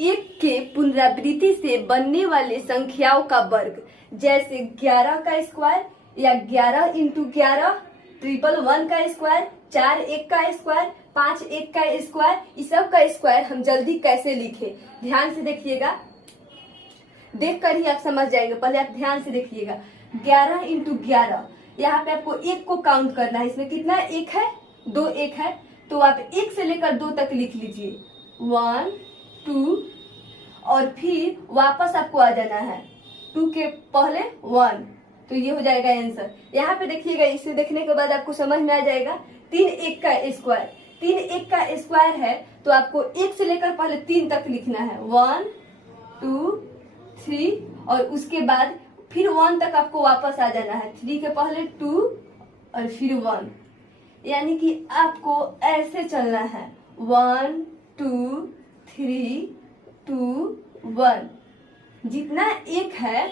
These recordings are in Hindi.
एक के पुनरावृत्ति से बनने वाले संख्याओं का वर्ग, जैसे 11 का स्क्वायर या 11 इंटू 11, 111 का स्क्वायर, 4 1 का स्क्वायर, 5 1 का स्क्वायर, इस सब का स्क्वायर हम जल्दी कैसे लिखे। ध्यान से देखिएगा, देख कर ही आप समझ जाएंगे। पहले आप ध्यान से देखिएगा, 11 इंटू 11, यहाँ पे आपको एक को काउंट करना है। इसमें कितना एक है, 2 एक है, तो आप 1 से लेकर 2 तक लिख लीजिए, 1 2, और फिर वापस आपको आ जाना है 2 के पहले 1, तो ये हो जाएगा आंसर। यहाँ पे देखिएगा, इसे देखने के बाद आपको समझ में आ जाएगा 3 1 का स्क्वायर। 3 1 का स्क्वायर है तो आपको 1 से लेकर पहले 3 तक लिखना है, 1 2 3, और उसके बाद फिर 1 तक आपको वापस आ जाना है, 3 के पहले 2 और फिर 1, यानी कि आपको ऐसे चलना है 1 2 3 2 1। जितना एक है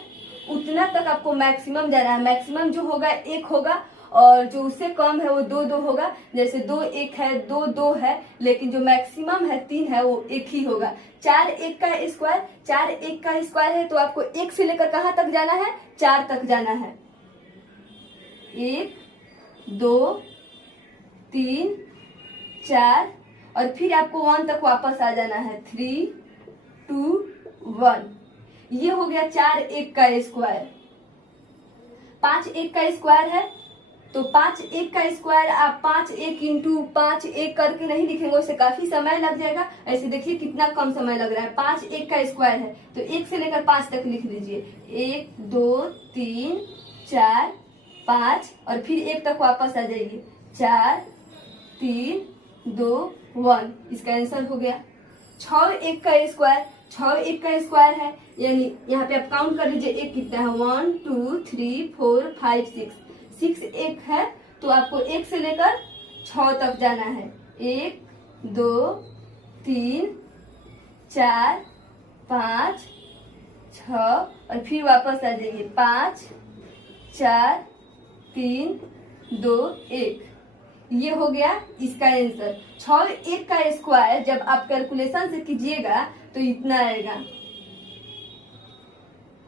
उतना तक आपको मैक्सिमम जाना है। मैक्सिमम जो होगा 1 होगा, और जो उससे कम है वो 2 2 होगा। जैसे 2 1 है, 2 2 है, लेकिन जो मैक्सिमम है 3 है वो 1 ही होगा। 4 1 का स्क्वायर, 4 1 का स्क्वायर है तो आपको 1 से लेकर कहाँ तक जाना है, 4 तक जाना है, 1 2 3 4, और फिर आपको 1 तक वापस आ जाना है, 3 2 1। ये हो गया 4 1 का स्क्वायर। 5 1 का स्क्वायर है तो 5 1 का स्क्वायर आप 5 1 इंटू 5 1 करके नहीं लिखेंगे, उससे काफी समय लग जाएगा। ऐसे देखिए कितना कम समय लग रहा है। 5 1 का स्क्वायर है तो 1 से लेकर 5 तक लिख लीजिए, 1 2 3 4 5, और फिर 1 तक वापस आ जाइए, 4 3 2 1। इसका आंसर हो गया 6 1 का स्क्वायर। 6 1 का स्क्वायर है, यानी यहाँ पे आप काउंट कर लीजिए 1 कितना है, 1 2 3 4 5 6। 6 1 है तो आपको 1 से लेकर 6 तक जाना है, 1 2 3 4 5 6, और फिर वापस आ जाइए, 5 4 3 2 1। ये हो गया इसका आंसर। 6 1 का स्क्वायर जब आप कैलकुलेशन से कीजिएगा तो इतना आएगा।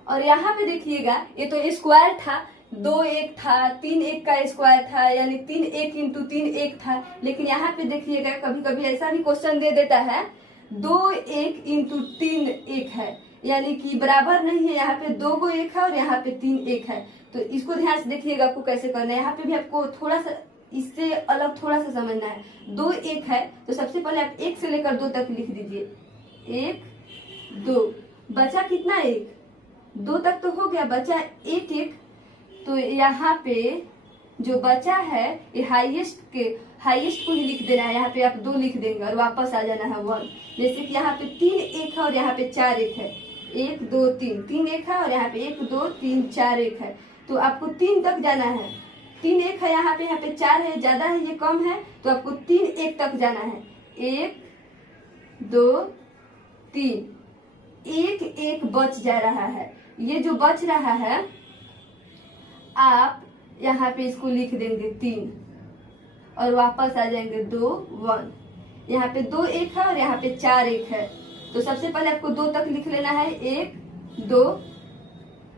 और यहाँ पे देखिएगा, ये तो स्क्वायर था, 2 1 था, 3 1 का स्क्वायर था, यानी 3 1 इंटू 3 1 था। लेकिन यहाँ पे देखिएगा कभी कभी ऐसा भी क्वेश्चन दे देता है, 2 1 इंटू 3 1 है, यानी कि बराबर नहीं है। यहाँ पे 2 गो 1 है और यहाँ पे 3 1 है। तो इसको ध्यान से देखिएगा आपको कैसे करना है। यहाँ पे भी आपको थोड़ा सा इससे अलग थोड़ा सा समझना है। 2 1 है तो सबसे पहले आप 1 से लेकर 2 तक लिख दीजिए, 1 2, बचा कितना 1, 2 तक तो हो गया, बचा 1 1, तो यहाँ पे जो बचा है ये हाईएस्ट को ही लिख देना है। यहाँ पे आप 2 लिख देंगे और वापस आ जाना है 1। जैसे कि यहाँ पे 3 1 है और यहाँ पे 4 1 है, 1 2 3, 3 1 है और यहाँ पे 1 2 3 4 1 है, तो आपको 3 तक जाना है। 3 1 है यहाँ पे 4 है, ज्यादा है ये कम है, तो आपको 3 1 तक जाना है, 1 2 3, 1 1 बच जा रहा है। ये जो बच रहा है आप यहाँ पे इसको लिख देंगे 3 और वापस आ जाएंगे 2 1। यहाँ पे 2 1 है और यहाँ पे 4 1 है, तो सबसे पहले आपको 2 तक लिख लेना है, 1 2,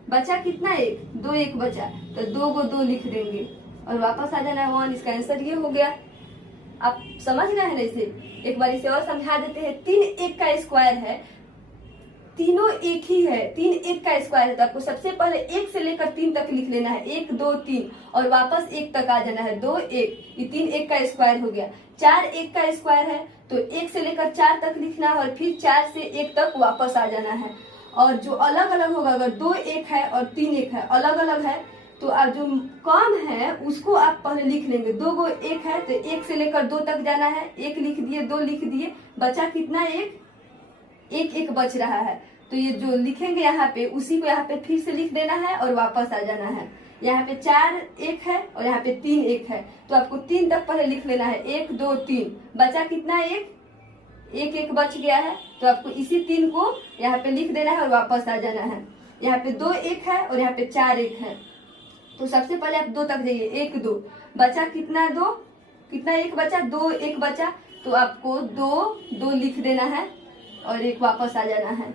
बचा कितना 1, 2 1 बचा, तो 2 को 2 लिख देंगे और वापस आ जाना है 1। इसका आंसर ये हो गया। आप समझ रहे हैं ना। इसे एक बार इसे और समझा देते हैं। 3 1 का स्क्वायर है, तीनों एक ही है, 3 1 का स्क्वायर है तो आपको सबसे पहले 1 से लेकर 3 तक लिख लेना है, 1 2 3, और वापस 1 तक आ जाना है, 2 1। ये 3 1 का स्क्वायर हो गया। 4 1 का स्क्वायर है तो 1 से लेकर 4 तक लिखना है और फिर 4 से 1 तक वापस आ जाना है। और जो अलग अलग होगा, अगर 2 1 है और 3 1 है, अलग अलग है, तो आप जो कम है उसको आप पहले लिख लेंगे। 2 गो 1 है तो 1 से लेकर 2 तक जाना है, 1 लिख दिए, 2 लिख दिए, बचा कितना 1 1 बच रहा है, तो ये जो लिखेंगे यहाँ पे उसी को यहाँ पे फिर से लिख देना है और वापस आ जाना है। यहाँ पे 4 1 है और यहाँ पे 3 1 है, तो आपको 3 तक पहले लिख लेना है, 1 2 3, बचा कितना 1 1 बच गया है, तो आपको इसी 3 को यहाँ पे लिख देना है और वापस आ जाना है। यहाँ पे 2 1 है और यहाँ पे 4 1 है, तो सबसे पहले आप 2 तक जाइए, 1 2, बचा कितना 2, कितना 1 बचा, 2 1 बचा, तो आपको 2 2 लिख देना है और एक वापस आ जाना है।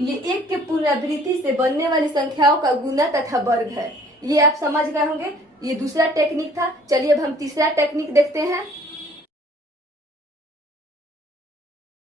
ये एक के पुनरावृत्ति से बनने वाली संख्याओं का गुना तथा वर्ग है। ये आप समझ गए होंगे। ये दूसरा टेक्निक था। चलिए अब हम तीसरा टेक्निक देखते हैं।